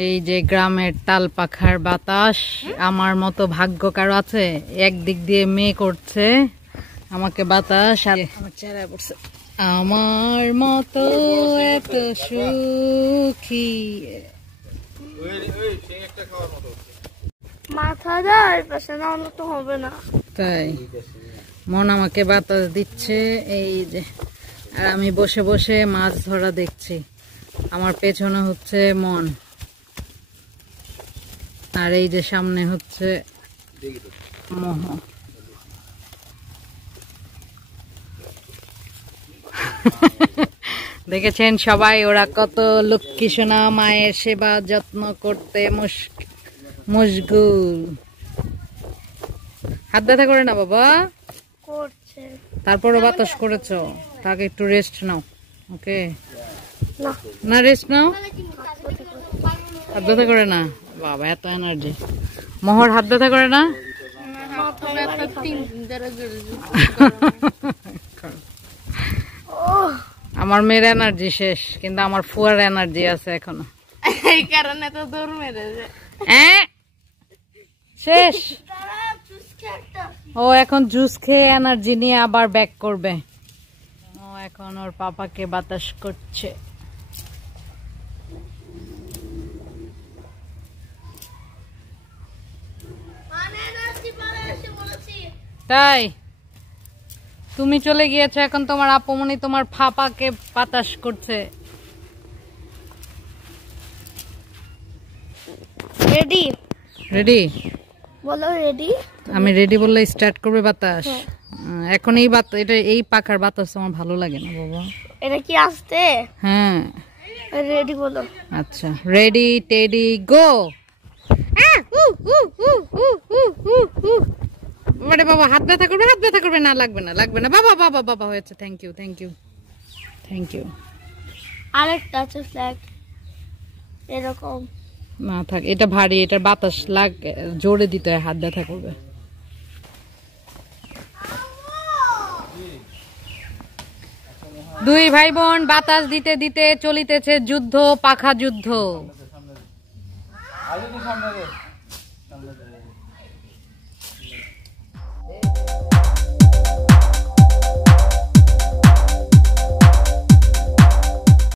এই যে গ্রামের তাল পাখার বাতাস। আমার মতো ভাগ্য কারো আছে? একদিক দিয়ে মেয়ে করছে আমাকে বাতাস, আমার চেহারা পড়ছে আমার মতো এত সুখী। মাথা যায় পাশে না তো হবে না, তাই মন আমাকে বাতাস দিচ্ছে এই যে, আর আমি বসে বসে মাছ ধরা দেখছি। আমার পেছনে হচ্ছে মন, আর এই যে সামনে হচ্ছে মোহ। দেখেছেন সবাই ওরা কত লক্ষ্মী সোনা মায়ের সেবা যত্ন করতে মশগুল। হাত ব্যথা করে না বাবা? করছে। তারপরও বাতাস করেছো, তাকে একটু রেস্ট নাও। ওকে না, রেস্ট নাও। হাত ব্যথা করে না? বাবা এত এনার্জি। মোহর হাত ব্যথা করে না? আমার মেয়ের এনার্জি শেষ, কিন্তু আমার ফুয়ার এনার্জি আছে এখনো। এই কারণে তো দৌড় মেরেছে। শেষ। ও এখন জুস খেয়ে এনার্জি নিয়ে আবার ব্যাক করবে। ও এখন ওর পাপাকে বাতাস করছে। তাই তুমি চলে গিয়েছো, এখন তোমার আপুমনি তোমার পাপাকে বাতাস করছে। রেডি? রেডি বলো রেডি। আমি রেডি বললে স্টার্ট করবে বাতাস। এখন এই বাতাস, এটা এই পাখার বাতাস আমার ভালো লাগে না বাবা। এটা কি আসতে? হ্যাঁ রেডি বলো। আচ্ছা রেডি টেডি গো। আরে বাবা হাত ব্যথা করবে, হাত ব্যথা করবে না, লাগবে না লাগবে না বাবা, বাবা বাবা হয়েছে। Thank you thank you thank you. আরেকটা আছে ফ্ল্যাগ এরকম না থাক, এটা ভারী, এটার বাতাস জোরে দিতে হয়, হাত ব্যথা করবে। দুই ভাই বোন বাতাস দিতে দিতে চলিতেছে যুদ্ধ, পাখা যুদ্ধ।